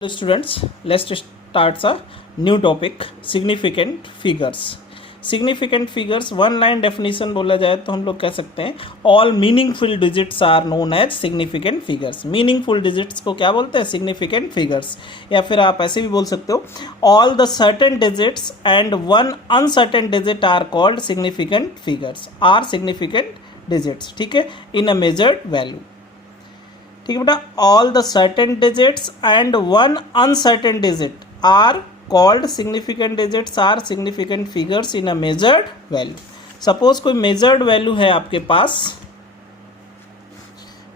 Hello students, let's start a new topic, significant figures. Significant figures one line definition बोला जाए तो हम लोग कह सकते हैं all meaningful digits are known as significant figures. Meaningful digits को क्या बोलते हैं? Significant figures. या फिर आप ऐसे भी बोल सकते हो all the certain digits and one uncertain digit are called significant figures. Are significant digits. ठीक है, in a measured value. ठीक है बेटा, all the certain digits and one uncertain digit are called significant digits are significant figures in a measured value. Suppose कोई measured value है आपके पास,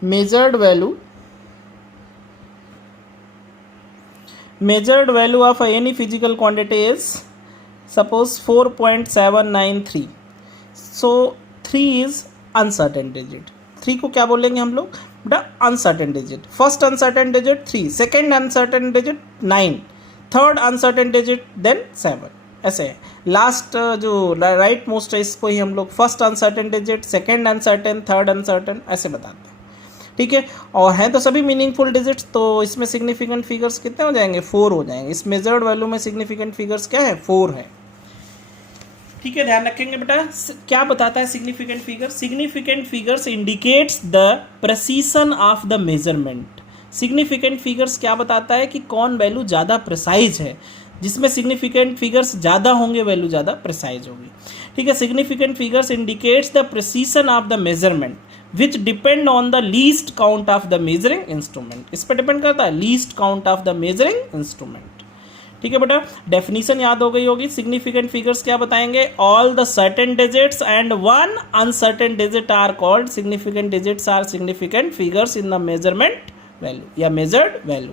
measured value of any physical quantity is suppose 4.793. So 3 is uncertain digit. 3 को क्या बोलेंगे हम लोग बेटा? Uncertain digit. First uncertain digit 3, second uncertain digit 9, third uncertain digit then 7. ऐसे है. लास्ट जो राइट मोस्ट है इसको ही हम लोग first uncertain digit, second uncertain, third uncertain ऐसे बताते हैं. ठीक है, और हैं तो सभी मीनिंगफुल डिजिट्स. तो इसमें सिग्निफिकेंट फिगर्स कितने हो जाएंगे? 4 हो जाएंगे. इस मेजर्ड वैल्यू में सिग्निफिकेंट फिगर्स क्या है? 4 है. ठीक है, ध्यान रखेंगे बेटा. क्या बताता है significant figure? Significant figures indicates the precision of the measurement. Significant figures क्या बताता है कि कौन वैल्यू ज़्यादा प्रिसाइज है. जिसमें सिग्निफिकेंट फिगर्स ज़्यादा होंगे वैल्यू ज़्यादा प्रिसाइज होगी. ठीक है, significant figures indicates the precision of the measurement which depend on the least count of the measuring instrument. इस पर डिपेंड करता है least count of the measuring instrument. ठीक है बेटा, डेफिनेशन याद हो गई होगी. सिग्निफिकेंट फिगर्स क्या बताएंगे? All the certain digits and one uncertain digit are called significant digits are significant figures in the measurement value या मेजर्ड वैल्यू.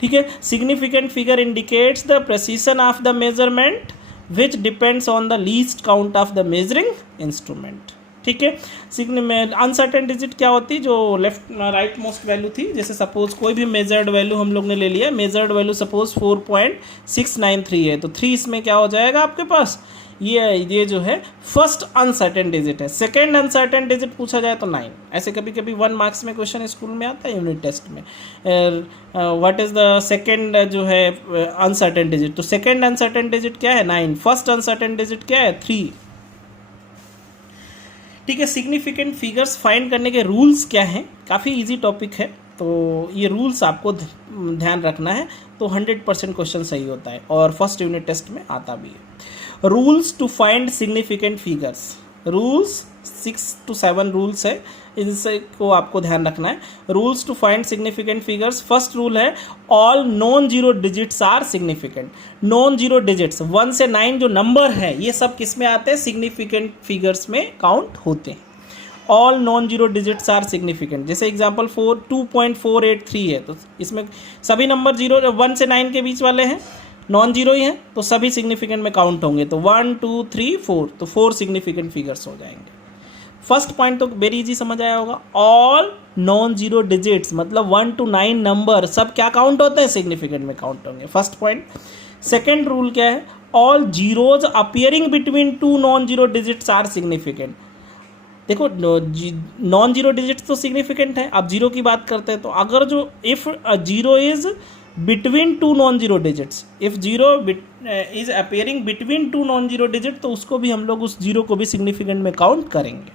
ठीक है, significant figure indicates the precision of the measurement which depends on the least count of the measuring instrument. ठीक है, uncertain digit क्या होती? जो left right most value थी. जैसे सपोज कोई भी मेजर्ड वैल्यू हम लोग ने ले लिया, मेजर्ड वैल्यू सपोज 4.693 है, तो 3 इसमें क्या हो जाएगा आपके पास? ये जो है फर्स्ट अनसर्टेन डिजिट है. सेकेंड अनसर्टेन डिजिट पूछा जाए तो 9. ऐसे कभी कभी 1 मार्क्स में क्वेश्चन स्कूल में आता है यूनिट टेस्ट में. व्हाट इज द सेकेंड जो है अनसर्टेन डिजिट? तो सेकेंड अनसर्टेन डिजिट क्या है? 9. फर्स्ट अनसर्टेन डिजिट क्या है? 3. ठीक है, सिग्निफिकेंट फिगर्स फाइंड करने के रूल्स क्या हैं? काफ़ी इजी टॉपिक है, तो ये रूल्स आपको ध्यान रखना है तो 100% क्वेश्चन सही होता है और फर्स्ट यूनिट टेस्ट में आता भी है. Rules to find significant figures. Rules 6 to 7 rules है, इनसे को आपको ध्यान रखना है. Rules to find significant figures. First rule है all non zero digits are significant. Non zero digits 1 से 9 जो नंबर है ये सब किस में आते हैं? सिग्निफिकेंट फिगर्स में काउंट होते हैं. All non zero digits are significant. जैसे एग्जाम्पल 2.483 है, तो इसमें सभी नंबर 1 से 9 के बीच वाले हैं, नॉन जीरो ही हैं, तो सभी सिग्निफिकेंट में काउंट होंगे. तो 1 2 3 4, तो 4 सिग्निफिकेंट फिगर्स हो जाएंगे. फर्स्ट पॉइंट तो वेरी इजी समझ आया होगा. ऑल नॉन जीरो डिजिट्स मतलब 1 to 9 नंबर सब क्या काउंट होते हैं? सिग्निफिकेंट में काउंट होंगे. First point. सेकेंड रूल क्या है? All zeros appearing between 2 non zero digits are significant. देखो नॉन जीरो डिजिट्स तो सिग्निफिकेंट है. आप जीरो की बात करते हैं तो अगर जो if zero is between 2 non zero digits, if zero is appearing between 2 non zero digit, तो उसको भी हम लोग उस जीरो को भी सिग्निफिकेंट में काउंट करेंगे.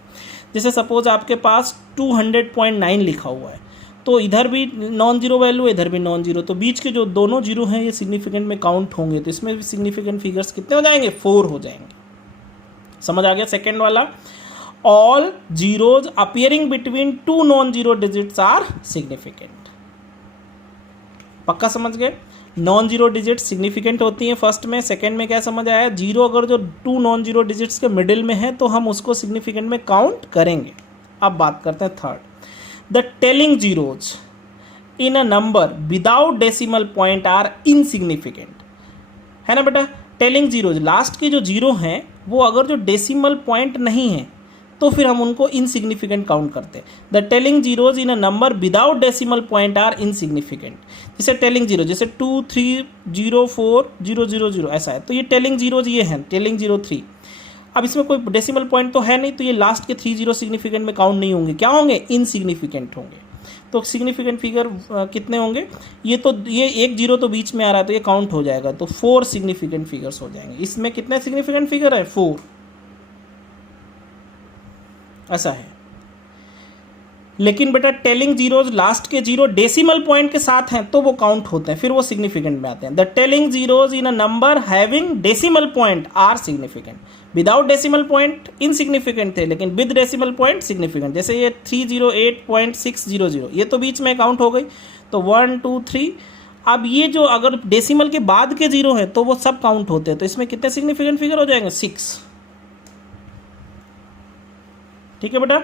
जैसे सपोज आपके पास 200.9 लिखा हुआ है, तो इधर भी नॉन जीरो वैल्यू, इधर भी नॉन जीरो, तो बीच के जो दोनों जीरो हैं ये सिग्निफिकेंट में काउंट होंगे. तो इसमें भी सिग्निफिकेंट फिगर्स कितने हो जाएंगे? 4 हो जाएंगे. समझ आ गया? सेकेंड वाला, all zeros appearing between 2 non zero digits are significant. पक्का समझ गए? नॉन जीरो डिजिट सिग्निफिकेंट होती हैं फर्स्ट में. सेकंड में क्या समझ आया? जीरो अगर जो 2 नॉन जीरो डिजिट्स के मिडिल में है तो हम उसको सिग्निफिकेंट में काउंट करेंगे. अब बात करते हैं third. The trailing zeros in a number without decimal point are insignificant. है ना बेटा? टेलिंग जीरोज लास्ट के जो जीरो हैं वो अगर जो डेसिमल पॉइंट नहीं है तो फिर हम उनको इनसिग्निफिकेंट काउंट करते हैं. The trailing zeros in a number without decimal point are insignificant. जैसे टेलिंग जीरो, जैसे 2 3 0 4 0 0 0 ऐसा है, तो ये टेलिंग जीरोज ये हैं. Telling zero 3. अब इसमें कोई डेसिमल पॉइंट तो है नहीं, तो ये लास्ट के 3 जीरो सिग्निफिकेंट में काउंट नहीं होंगे. क्या होंगे? इनसिग्निफिकेंट होंगे. तो सिग्निफिकेंट फिगर कितने होंगे? ये एक जीरो तो बीच में आ रहा है तो ये काउंट हो जाएगा, तो 4 सिग्निफिकेंट फिगर्स हो जाएंगे। इसमें कितने सिग्निफिकेंट फिगर है? 4, ऐसा है। लेकिन बेटा टेलिंग जीरोज लास्ट के जीरो डेसिमल पॉइंट के साथ हैं तो वो काउंट होते हैं, फिर वो सिग्निफिकेंट में आते हैं। The trailing zeros in a number having decimal point are significant, without decimal point insignificant थे, लेकिन विद डेसिमल पॉइंट सिग्निफिकेंट। जैसे ये 308.600 ये तो बीच में काउंट हो गई, तो 1 2 3। अब ये जो अगर डेसिमल के बाद के जीरो है तो वो सब काउंट होते हैं, तो इसमें कितने सिग्निफिकेंट फिगर हो जाएंगे? 6। ठीक है बेटा,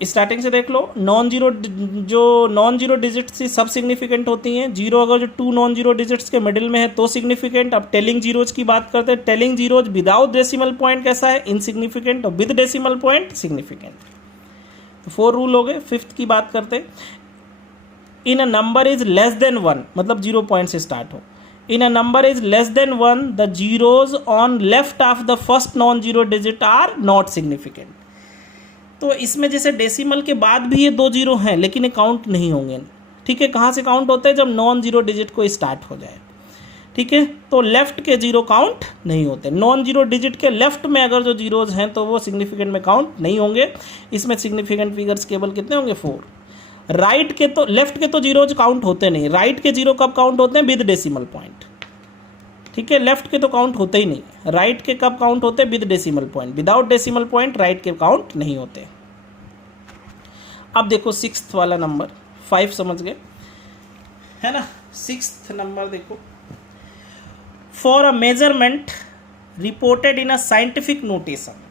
स्टार्टिंग से देख लो। नॉन जीरो डिजिट्स थी सब सिग्निफिकेंट होती हैं। जीरो अगर जो 2 नॉन जीरो डिजिट्स के मिडिल में है तो सिग्निफिकेंट। अब टेलिंग जीरोज की बात करते हैं। Telling zeros without decimal point कैसा है? इनसिग्निफिकेंट, और विद डेसिमल पॉइंट सिग्निफिकेंट। तो 4 रूल हो गए। 5th की बात करते हैं। In a number is less than 1, मतलब 0 पॉइंट से स्टार्ट हो। In a number is less than 1 the zeros on left of the first non zero digit are not significant. तो इसमें जैसे डेसिमल के बाद भी ये 2 जीरो हैं लेकिन ये काउंट नहीं होंगे। ठीक है, कहाँ से काउंट होते हैं? जब नॉन जीरो डिजिट को स्टार्ट हो जाए। ठीक है, तो लेफ्ट के जीरो काउंट नहीं होते। नॉन जीरो डिजिट के लेफ्ट में अगर जो जीरोज हैं तो वो सिग्निफिकेंट में काउंट नहीं होंगे। इसमें सिग्निफिकेंट फिगर्स केवल कितने होंगे? 4। राइट के तो लेफ्ट के तो जीरोज काउंट होते नहीं। राइट के जीरो कब काउंट होते हैं? With decimal point. ठीक है, लेफ्ट के तो काउंट होते ही नहीं। राइट के कब काउंट होते हैं? With decimal point. Without decimal point right के काउंट नहीं होते। अब देखो 6th वाला नंबर, 5 समझ गए है ना। 6th नंबर देखो। For a measurement reported in a scientific notation,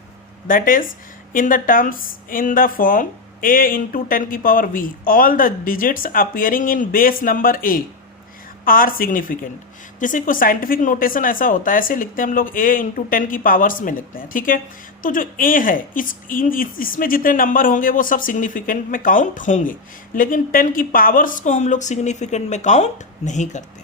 that is in the terms in the form a into 10 की पावर v, all the digits appearing in base number a are significant. जैसे कोई scientific notation ऐसा होता है, ऐसे लिखते हैं हम लोग a इंटू 10 की पावर्स में लिखते हैं। ठीक है, तो जो a है इसमें जितने नंबर होंगे वो सब सिग्निफिकेंट में काउंट होंगे, लेकिन 10 की पावर्स को हम लोग सिग्निफिकेंट में काउंट नहीं करते।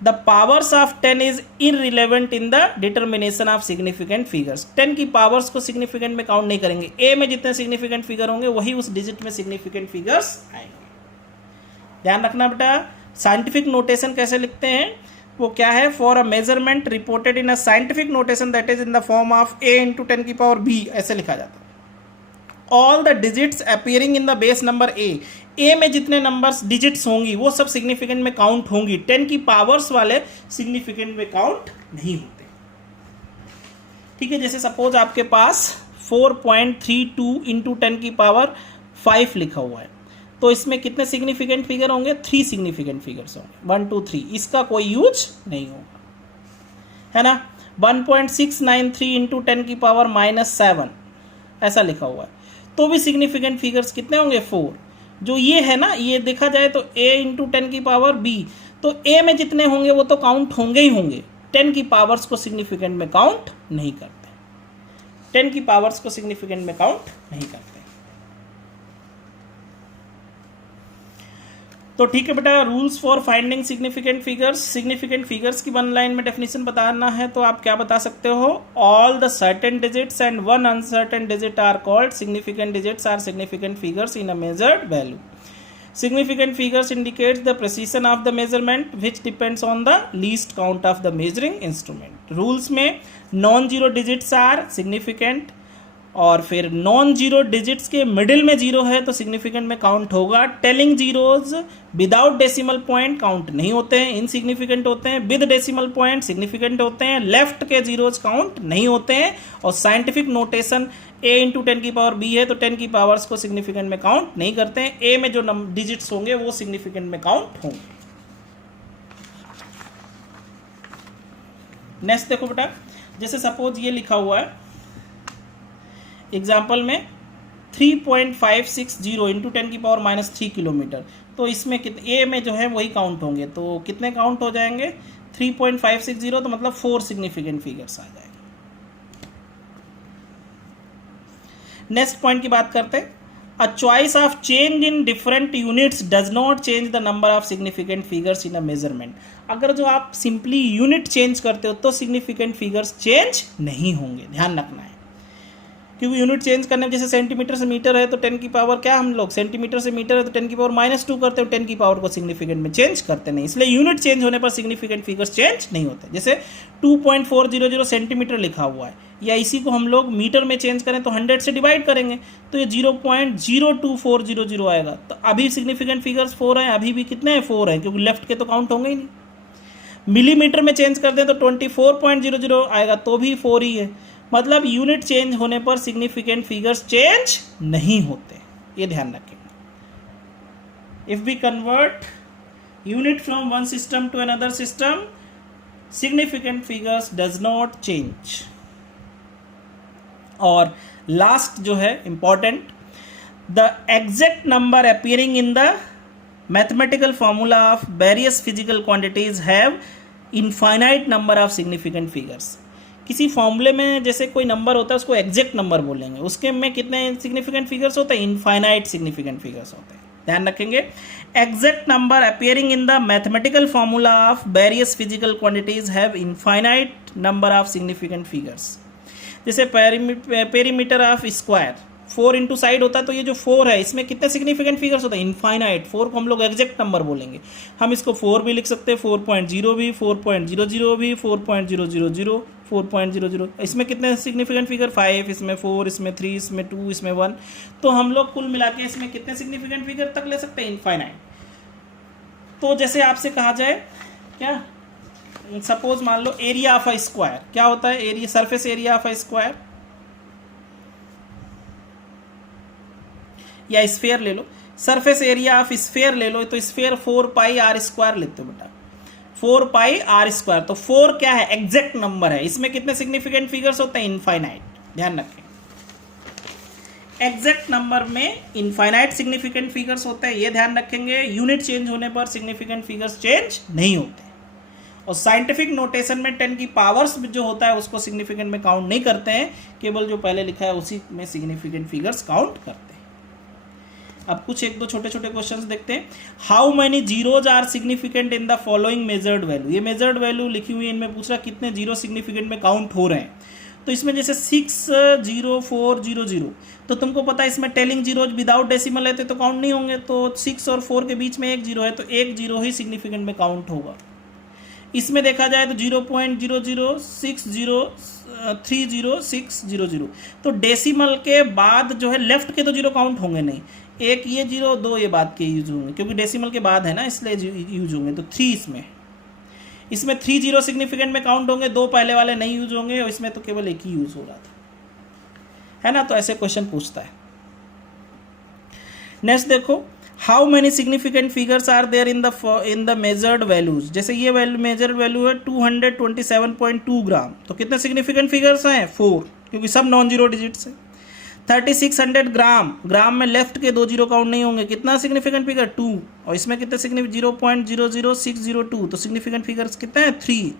The powers of 10 is irrelevant in the determination of significant figures. 10 की पावर्स को सिग्निफिकेंट में काउंट नहीं करेंगे। a में जितने सिग्निफिकेंट फिगर होंगे वही उस डिजिट में सिग्निफिकेंट फिगर्स आएंगे। ध्यान रखना बेटा, साइंटिफिक नोटेशन कैसे लिखते हैं? वो क्या है? For a measurement reported in a scientific notation that is in the form of a into 10 की पावर b, ऐसे लिखा जाता है। All the digits appearing in the base number a में जितने नंबर्स डिजिट्स होंगी वो सब सिग्निफिकेंट में काउंट होंगी। 10 की पावर्स वाले सिग्निफिकेंट में काउंट नहीं होते। ठीक है, जैसे सपोज आपके पास 4.32 इंटू 10 की पावर 5 लिखा हुआ है, तो इसमें कितने सिग्निफिकेंट फिगर होंगे? 3 सिग्निफिकेंट फिगर्स होंगे। 1 2 3, इसका कोई यूज नहीं होगा, है ना। 1.693 इंटू 10 की पावर -7 ऐसा लिखा हुआ है, तो भी सिग्निफिकेंट फिगर्स कितने होंगे? 4। जो ये है ना, ये देखा जाए तो a इंटू 10 की पावर b, तो a में जितने होंगे वो तो काउंट होंगे ही होंगे। 10 की पावर्स को सिग्निफिकेंट में काउंट नहीं करते। 10 की पावर्स को सिग्निफिकेंट में काउंट नहीं करते। तो ठीक है बेटा, rules for finding significant figures. Significant figures की 1 लाइन में डेफिनेशन बताना है तो आप क्या बता सकते हो? All the certain digits and 1 uncertain digit are called significant digits are significant figures in a measured value. Significant figures indicates the precision of the measurement which depends on the least count of the measuring instrument. Rules में non zero digits are significant, और फिर non zero digits के middle में zero है तो significant में count होगा। Trailing zeros without decimal point count नहीं होते हैं, इनसिग्निफिकेंट होते हैं। विद डेसिमल पॉइंट सिग्निफिकेंट होते हैं। लेफ्ट के जीरोज काउंट नहीं होते हैं। और साइंटिफिक नोटेशन a इंटू 10 की पावर b है तो 10 की पावर्स को सिग्निफिकेंट में काउंट नहीं करते हैं। a में जो डिजिट्स होंगे वो सिग्निफिकेंट में काउंट होंगे। नेक्स्ट देखो बेटा, जैसे सपोज ये लिखा हुआ है एग्जाम्पल में 3.560 इंटू 10 की पावर -3 किलोमीटर, तो इसमें कितने a में जो है वही काउंट होंगे, तो कितने काउंट हो जाएंगे? 3.560, तो मतलब 4 सिग्निफिकेंट फिगर्स आ जाएंगे। नेक्स्ट पॉइंट की बात करते हैं। A choice of change in different units does not change the number of significant figures in a measurement. अगर जो आप सिंपली यूनिट चेंज करते हो तो सिग्निफिकेंट फिगर्स चेंज नहीं होंगे, ध्यान रखना है। क्योंकि यूनिट चेंज करने में, जैसे सेंटीमीटर से मीटर है तो 10 की पावर क्या, हम लोग सेंटीमीटर से मीटर है तो 10 की पावर -2 करते हैं, 10 की पावर को सिग्निफिकेंट में चेंज करते नहीं, इसलिए यूनिट चेंज होने पर सिग्निफिकेंट फिगर्स चेंज नहीं होते। जैसे 2.400 सेंटीमीटर लिखा हुआ है, या इसी को हम लोग मीटर में चेंज करें तो 100 से डिवाइड करेंगे तो ये 0.02400 आएगा। तो अभी सिग्निफिकेंट फिगर्स 4 हैं, अभी भी कितने हैं, 4 हैं, क्योंकि लेफ्ट के तो काउंट होंगे ही नहीं। मिलीमीटर में चेंज कर दें तो 24.00 आएगा, तो भी 4 ही है। मतलब यूनिट चेंज होने पर सिग्निफिकेंट फिगर्स चेंज नहीं होते, ये ध्यान रखें। If we convert unit from one system to another system, significant figures does not change. और लास्ट जो है important, the exact number appearing in the mathematical formula of various physical quantities have infinite number of significant figures. किसी फॉर्मूले में जैसे कोई number होता है उसको एग्जैक्ट नंबर बोलेंगे, उसके में कितने सिग्निफिकेंट फिगर्स होते हैं, इनफाइनाइट सिग्निफिकेंट फिगर्स होते हैं, ध्यान रखेंगे। Exact number appearing in the mathematical formula of various physical quantities have infinite number of significant figures. जैसे perimeter of square 4 into side होता है, तो ये जो 4 है इसमें कितने सिग्निफिकेंट फिगर्स होते हैं, इनफाइनाइट। 4 को हम लोग एग्जैक्ट नंबर बोलेंगे, हम इसको 4 भी लिख सकते हैं, 4.0 भी, 4.00 भी, 4.000, 4.00। इसमें कितने सिग्निफिकेंट फिगर, 5, इसमें 4, इसमें 3, इसमें 2, इसमें 1। तो हम लोग कुल मिला के इसमें कितने सिग्निफिकेंट फिगर तक ले सकते हैं, इनफाइनाइट। तो जैसे आपसे कहा जाए क्या, सपोज मान लो एरिया ऑफ अ स्क्वायर, क्या होता है area, surface area of a square, या स्फेयर ले लो, सरफेस एरिया ऑफ स्फेयर ले लो, तो स्फेयर 4πr² लेते हो बेटा, 4πr²। तो 4 क्या है, एग्जैक्ट नंबर है, इसमें कितने सिग्निफिकेंट फिगर्स होते हैं, इनफाइनाइट, ध्यान रखें। एग्जैक्ट नंबर में इनफाइनाइट सिग्निफिकेंट फिगर्स होते हैं, ये ध्यान रखेंगे। यूनिट चेंज होने पर सिग्निफिकेंट फिगर्स चेंज नहीं होते। और साइंटिफिक नोटेशन में 10 की पावर्स जो होता है उसको सिग्निफिकेंट में काउंट नहीं करते हैं, केवल जो पहले लिखा है उसी में सिग्निफिकेंट फिगर्स काउंट करते हैं। अब कुछ एक दो छोटे छोटे क्वेश्चंस देखते हैं। How many zeros are significant in the following measured value, ये मेजर्ड वैल्यू लिखी हुई है, इनमें पूछ रहा कितने जीरो सिग्निफिकेंट में काउंट हो रहे हैं। तो इसमें जैसे 60400, तो तुमको पता है इसमें टेलिंग जीरोज विदाउट डेसिमल है तो काउंट नहीं होंगे, तो 6 और 4 के बीच में एक जीरो है, तो एक जीरो ही सिग्निफिकेंट में काउंट होगा। इसमें देखा जाए तो 0.006030600, तो डेसिमल के बाद जो है लेफ्ट के तो जीरो काउंट होंगे नहीं, एक ये जीरो, दो ये बाद के यूज होंगे, क्योंकि डेसिमल के बाद है ना इसलिए यूज होंगे, तो 3 इसमें 3 जीरो सिग्निफिकेंट में काउंट होंगे, 2 पहले वाले नहीं यूज होंगे, और इसमें तो केवल एक ही यूज हो रहा था, है ना। तो ऐसे क्वेश्चन पूछता है। नेक्स्ट देखो, how many significant figures are there in the measured values. जैसे ये वैल्यू मेजर्ड वैल्यू है 227.2 ग्राम, तो कितने सिग्निफिकेंट फिगर्स हैं, 4, क्योंकि सब नॉन जीरो डिजिट्स हैं। 3600 ग्राम, ग्राम में लेफ्ट के 2 जीरो काउंट नहीं होंगे, कितना सिग्निफिकेंट फिगर, 2, और इसमें कितने 0.00602, तो सिग्निफिकेंट फिगर्स कितने हैं, 3।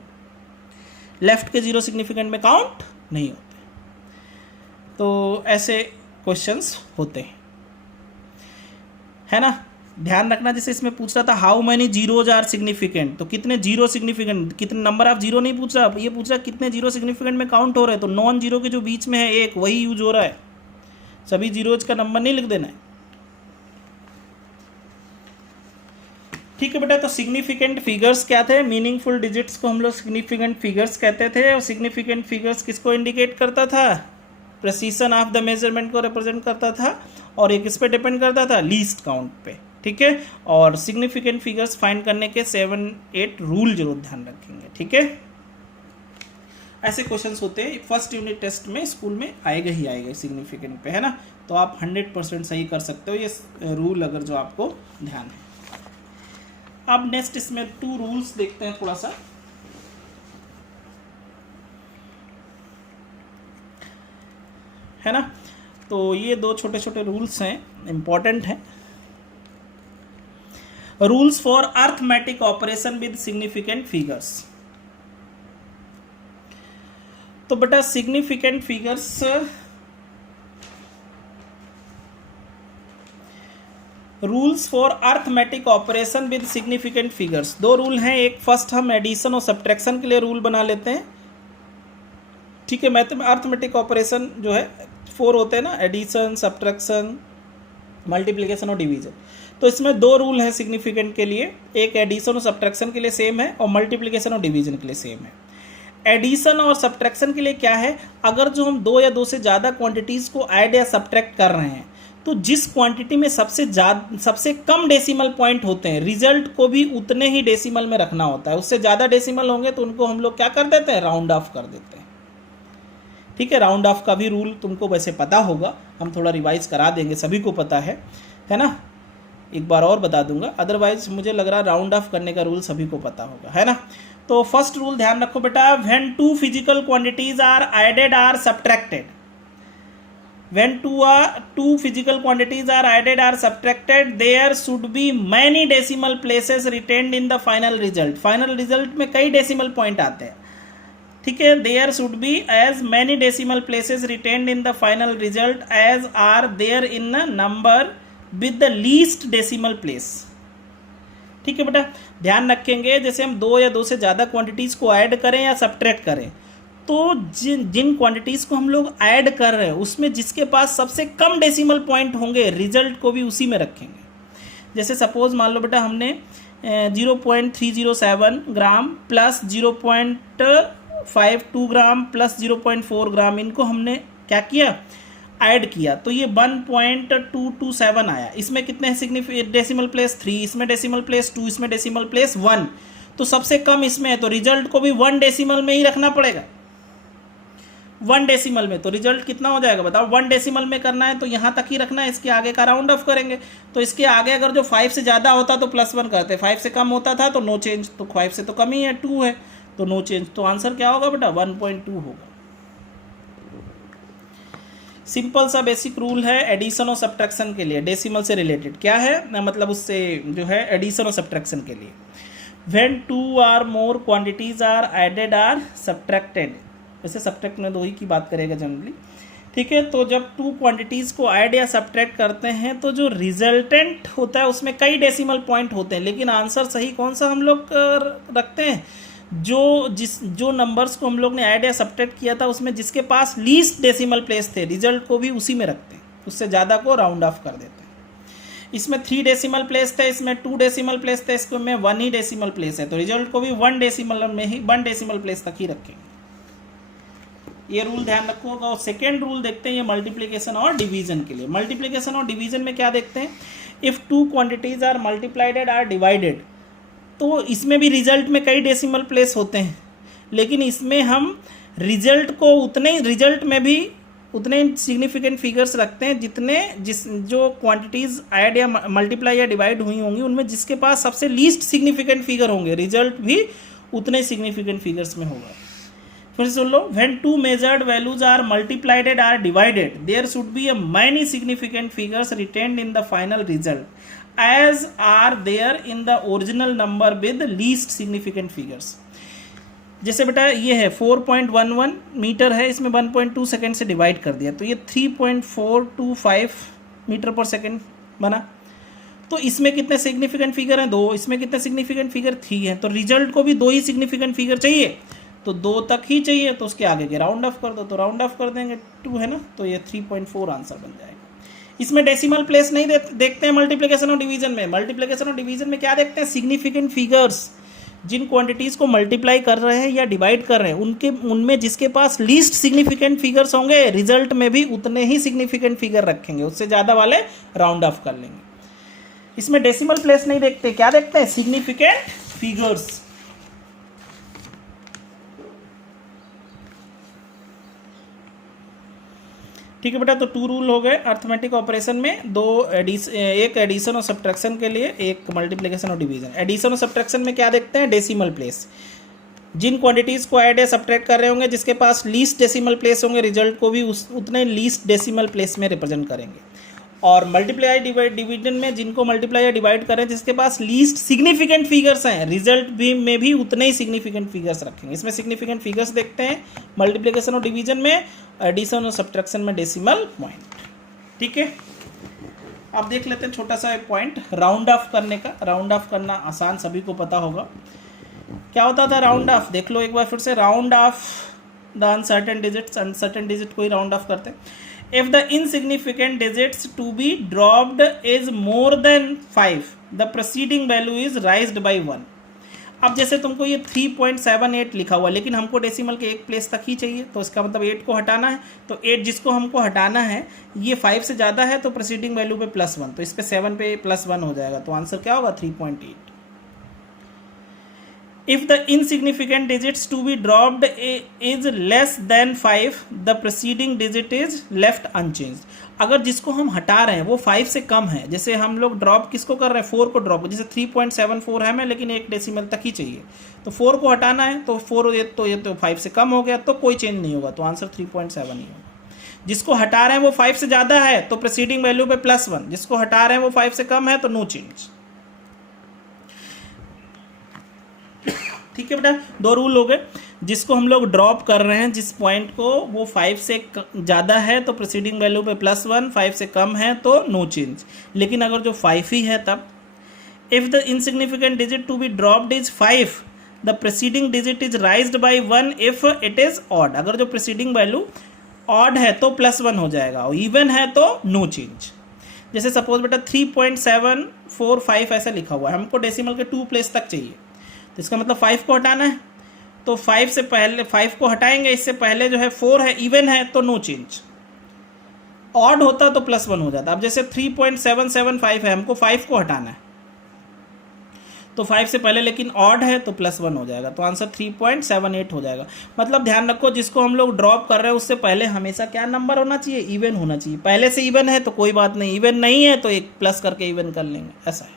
लेफ्ट के जीरो सिग्निफिकेंट में काउंट नहीं होते। तो ऐसे क्वेश्चंस होते हैं, है ना, ध्यान रखना। जैसे इसमें पूछ रहा था how many zeros are significant, तो कितने जीरो सिग्निफिकेंट, कितने नंबर ऑफ जीरो नहीं पूछ रहा, ये पूछ रहा कितने जीरो सिग्निफिकेंट में काउंट हो रहे हैं, तो नॉन जीरो के जो बीच में है एक, वही यूज हो रहा है, सभी जीरोज का नंबर नहीं लिख देना है, ठीक है बेटा। तो सिग्निफिकेंट फिगर्स क्या थे, मीनिंगफुल डिजिट्स को हम लोग सिग्निफिकेंट फिगर्स कहते थे, और सिग्निफिकेंट फिगर्स किसको इंडिकेट करता था, प्रेसिशन ऑफ द मेजरमेंट को रिप्रेजेंट करता था, और एक किस पे डिपेंड करता था, लीस्ट काउंट पे, ठीक है। और सिग्निफिकेंट फिगर्स फाइंड करने के 7-8 रूल जरूर ध्यान रखेंगे, ठीक है। ऐसे क्वेश्चंस होते हैं, फर्स्ट यूनिट टेस्ट में स्कूल में आएगा ही आएगा सिग्निफिकेंट पे, है ना। तो आप 100% सही कर सकते हो ये रूल, अगर जो आपको ध्यान है। अब नेक्स्ट इसमें 2 रूल्स देखते हैं थोड़ा सा, है ना। तो ये 2 छोटे छोटे रूल्स हैं, इंपॉर्टेंट हैं। Rules for arithmetic operation with significant figures. तो बेटा significant figures, rules for arithmetic operation with significant figures, 2 rule हैं। एक फर्स्ट हम एडिशन और सब्ट्रैक्शन के लिए रूल बना लेते हैं, ठीक है। अर्थमेटिक ऑपरेशन जो है 4 होते हैं ना, एडिशन, सब्ट्रैक्शन, मल्टीप्लिकेशन और डिवीजन। तो इसमें 2 रूल है सिग्निफिकेंट के लिए, एक एडिशन और सब्ट्रैक्शन के लिए सेम है और मल्टीप्लिकेशन और डिवीजन के लिए सेम है। एडिशन और सब्ट्रैक्शन के लिए क्या है, अगर जो हम 2 या 2 से ज़्यादा क्वांटिटीज़ को ऐड या सब्ट्रैक्ट कर रहे हैं तो जिस क्वांटिटी में सबसे कम डेसिमल पॉइंट होते हैं, रिजल्ट को भी उतने ही डेसिमल में रखना होता है। उससे ज़्यादा डेसिमल होंगे तो उनको हम लोग क्या कर देते हैं, राउंड ऑफ कर देते हैं। ठीक है, राउंड ऑफ का भी रूल तुमको वैसे पता होगा, हम थोड़ा रिवाइज करा देंगे, सभी को पता है ना, एक बार और बता दूंगा, अदरवाइज मुझे लग रहा है राउंड ऑफ करने का रूल सभी को पता होगा, है ना। तो फर्स्ट रूल ध्यान रखो बेटा, when 2 physical quantities are added or subtracted, when two physical quantities are added or subtracted, there should be many decimal places retained in the final result। final result में कई decimal point आते हैं, ठीक है। there should be as many decimal places retained in the final result as are there in a number with the least decimal place। ठीक है बेटा, ध्यान रखेंगे, जैसे हम 2 या 2 से ज़्यादा क्वांटिटीज़ को ऐड करें या सब्ट्रैक्ट करें, तो जिन क्वांटिटीज़ को हम लोग ऐड कर रहे हैं उसमें जिसके पास सबसे कम डेसिमल पॉइंट होंगे, रिजल्ट को भी उसी में रखेंगे। जैसे सपोज मान लो बेटा हमने 0.307 ग्राम प्लस 0.52 ग्राम प्लस 0.4 ग्राम, इनको हमने क्या किया, ऐड किया, तो ये 1.227 आया। इसमें कितने डेसिमल प्लेस 3, इसमें डेसिमल प्लेस 2, इसमें डेसिमल प्लेस 1, तो सबसे कम इसमें है, तो रिजल्ट को भी 1 डेसिमल में ही रखना पड़ेगा। 1 डेसिमल में, तो रिजल्ट कितना हो जाएगा बताओ, 1 डेसिमल में करना है तो यहाँ तक ही रखना है, इसके आगे का राउंड ऑफ करेंगे। तो इसके आगे अगर जो 5 से ज़्यादा होता तो +1 करते, 5 से कम होता था तो नो चेंज, तो 5 से तो कम ही है, 2 है तो नो चेंज। तो आंसर क्या होगा बेटा, 1.2 होगा। सिंपल सा बेसिक रूल है एडिशन और सब्ट्रैक्शन के लिए, डेसिमल से रिलेटेड क्या है, मतलब उससे जो है एडिशन और सब्ट्रैक्शन के लिए, when 2 or more quantities are added or subtracted, वैसे सब्ट्रैक्ट में 2 ही की बात करेगा जनरली, ठीक है। तो जब 2 क्वांटिटीज़ को ऐड या सब्ट्रैक्ट करते हैं तो जो रिजल्टेंट होता है उसमें कई डेसिमल पॉइंट होते हैं, लेकिन आंसर सही कौन सा हम लोग रखते हैं, जो नंबर्स को हम लोग ने ऐड या सब्ट्रैक्ट किया था उसमें जिसके पास लीस्ट डेसिमल प्लेस थे, रिजल्ट को भी उसी में रखते हैं, उससे ज़्यादा को राउंड ऑफ कर देते हैं। इसमें 3 डेसिमल प्लेस थे, इसमें 2 डेसिमल प्लेस थे, इसमें 1 ही डेसिमल प्लेस है, तो रिजल्ट को भी 1 डेसिमल में ही 1 डेसिमल प्लेस तक ही रखेंगे। ये रूल ध्यान रखोगा। और सेकेंड रूल देखते हैं ये मल्टीप्लिकेशन और डिवीजन के लिए। मल्टीप्लिकेशन और डिवीजन में क्या देखते हैं, if 2 quantities are multiplied or divided, तो इसमें भी रिजल्ट में कई डेसिमल प्लेस होते हैं, लेकिन इसमें हम रिजल्ट को रिजल्ट में भी उतने सिग्निफिकेंट फिगर्स रखते हैं जो क्वांटिटीज़ ऐड या मल्टीप्लाई या डिवाइड हुई होंगी उनमें जिसके पास सबसे लीस्ट सिग्निफिकेंट फिगर होंगे, रिजल्ट भी उतने सिग्निफिकेंट फिगर्स में होगा। फिर सुन लो, when 2 measured values are multiplied or divided, there should be a many significant figures retained in the final result as are there in the original number with least significant figures। जैसे बेटा ये है 4.11 metre है, इसमें 1.2 second से divide कर दिया तो ये 3.425 मीटर पर सेकेंड बना। तो इसमें कितने सिग्निफिकेंट फिगर हैं, 2, इसमें कितने सिग्निफिकेंट फिगर 3 हैं, तो रिजल्ट को भी 2 ही सिग्निफिकेंट फिगर चाहिए, तो 2 तक ही चाहिए, तो उसके आगे के राउंड ऑफ कर दो, तो राउंड ऑफ कर देंगे 2 है ना, तो ये 3.4 आंसर बन जाएगा। इसमें डेसिमल प्लेस नहीं देखते हैं मल्टीप्लिकेशन और डिवीजन में। मल्टीप्लिकेशन और डिवीजन में क्या देखते हैं, सिग्निफिकेंट फिगर्स, जिन क्वांटिटीज़ को मल्टीप्लाई कर रहे हैं या डिवाइड कर रहे हैं उनमें जिसके पास लीस्ट सिग्निफिकेंट फिगर्स होंगे, रिजल्ट में भी उतने ही सिग्निफिकेंट फिगर रखेंगे, उससे ज़्यादा वाले राउंड ऑफ कर लेंगे। इसमें डेसिमल प्लेस नहीं देखते, क्या देखते हैं, सिग्निफिकेंट फिगर्स। ठीक है बेटा, तो 2 रूल हो गए अर्थमेटिक ऑपरेशन में, एक एडिशन और सब्ट्रैक्शन के लिए, एक मल्टीप्लिकेशन और डिवीजन। एडिशन और सब्ट्रैक्शन में क्या देखते हैं, डेसिमल प्लेस, जिन क्वांटिटीज़ को ऐड या सब्ट्रैक्ट कर रहे होंगे जिसके पास लीस्ट डेसिमल प्लेस होंगे, रिजल्ट को भी उतने लीस्ट डेसिमल प्लेस में रिप्रेजेंट करेंगे। और मल्टीप्लाई डिवीजन में जिनको मल्टीप्लाई या डिवाइड करें जिसके पास लीस्ट सिग्निफिकेंट फिगर्स हैं, रिजल्ट में भी उतने ही सिग्निफिकेंट फिगर्स रखेंगे। इसमें सिग्निफिकेंट फिगर्स देखते हैं मल्टीप्लिकेशन और डिवीजन में, एडिशन और सब्ट्रैक्शन में डेसिमल पॉइंट। ठीक है, अब देख लेते हैं छोटा सा एक पॉइंट राउंड ऑफ करने का। राउंड ऑफ करना आसान, सभी को पता होगा। क्या होता था राउंड ऑफ, देख लो एक बार फिर से। Round off the uncertain digits, uncertain digit को ही राउंड ऑफ करते हैं। If the insignificant digits to be dropped is more than 5 the proceeding value is raised by 1। अब जैसे तुमको ये 3.78 लिखा हुआ, लेकिन हमको डेसिमल के एक प्लेस तक ही चाहिए, तो इसका मतलब 8 को हटाना है। तो 8 जिसको हमको हटाना है ये 5 से ज़्यादा है, तो प्रोसीडिंग वैल्यू पे +1, तो इस पे 7 पे +1 हो जाएगा, तो आंसर क्या होगा 3.8। If the insignificant digits to be dropped is less than 5 the proceeding digit is left unchanged. अगर जिसको हम हटा रहे हैं वो 5 से कम है, जैसे हम लोग ड्रॉप किसको कर रहे हैं, 4 को ड्रॉप, जैसे 3.74 है हमें, लेकिन एक डेसिमल तक ही चाहिए, तो 4 को हटाना है, तो 4 ये तो 5 से कम हो गया, तो कोई चेंज नहीं होगा, तो आंसर 3.7 ही होगा। जिसको हटा रहे हैं वो 5 से ज़्यादा है, तो प्रोसीडिंग वैल्यू पे +1, जिसको हटा रहे हैं वो 5 से कम है, तो नो चेंज। ठीक है बेटा, 2 रूल हो गए। जिसको हम लोग ड्रॉप कर रहे हैं, जिस पॉइंट को, वो 5 से ज़्यादा है तो प्रोसीडिंग वैल्यू पे +1, 5 से कम है तो नो चेंज। लेकिन अगर जो 5 ही है तब, if the insignificant digit to be dropped is 5 the proceeding digit is raised by 1 if it is odd. अगर जो प्रोसीडिंग वैल्यू ऑड है तो +1 हो जाएगा, और इवन है तो नो चेंज। जैसे सपोज बेटा 3.745 ऐसा लिखा हुआ है, हमको डेसिमल के 2 प्लेस तक चाहिए, तो इसका मतलब 5 को हटाना है, तो 5 से पहले 5 को हटाएंगे, इससे पहले जो है 4 है, इवन है तो नो चेंज। ऑड होता तो +1 हो जाता। अब जैसे 3.775 है, हमको 5 को हटाना है, तो 5 से पहले लेकिन ऑड है तो +1 हो जाएगा, तो आंसर 3.78 हो जाएगा। मतलब ध्यान रखो, जिसको हम लोग ड्रॉप कर रहे हैं उससे पहले हमेशा क्या नंबर होना चाहिए, इवन होना चाहिए। पहले से इवन है तो कोई बात नहीं, इवन नहीं है तो एक प्लस करके इवन कर लेंगे, ऐसा है।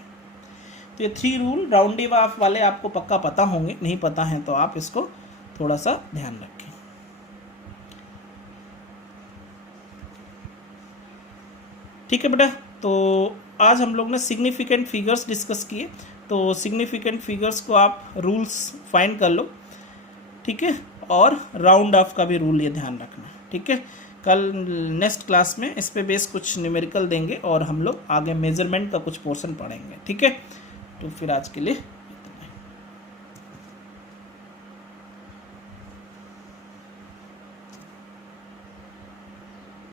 तो ये 3 रूल राउंडिंग ऑफ वाले आपको पक्का पता होंगे, नहीं पता है तो आप इसको थोड़ा सा ध्यान रखें। ठीक है बेटा, तो आज हम लोग ने सिग्निफिकेंट फिगर्स डिस्कस किए, तो सिग्निफिकेंट फिगर्स को आप रूल्स फाइंड कर लो, ठीक है, और राउंड ऑफ का भी रूल ये ध्यान रखना, ठीक है। कल नेक्स्ट क्लास में इस पे बेस कुछ न्यूमेरिकल देंगे और हम लोग आगे मेजरमेंट का कुछ पोर्शन पढ़ेंगे, ठीक है। तो फिर आज के लिए